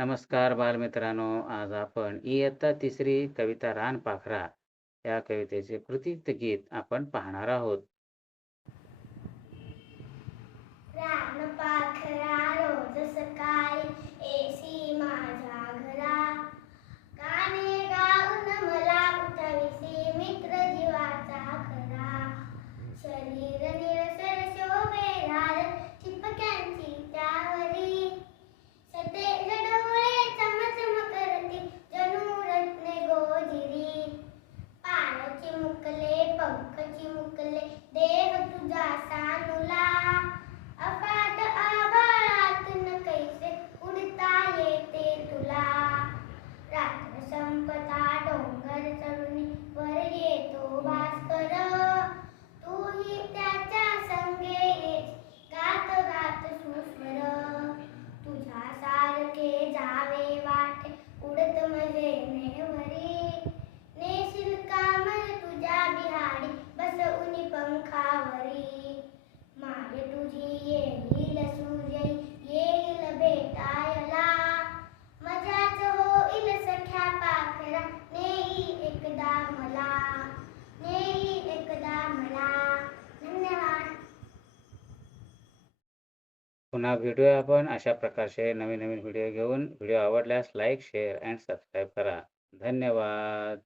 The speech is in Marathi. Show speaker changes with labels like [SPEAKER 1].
[SPEAKER 1] नमस्कार बालमित्रांनो. आज आपण इयत्ता तिसरी कविता रान पाखरा या कवितेचे कृतित्व गीत आपण पाहणार आहोत. पुन्हा भेटूया आपण. अशा प्रकारचे नवीन नवीन व्हिडिओ घेऊन. व्हिडिओ आवडल्यास लाईक शेअर अँड सबस्क्राईब करा. धन्यवाद.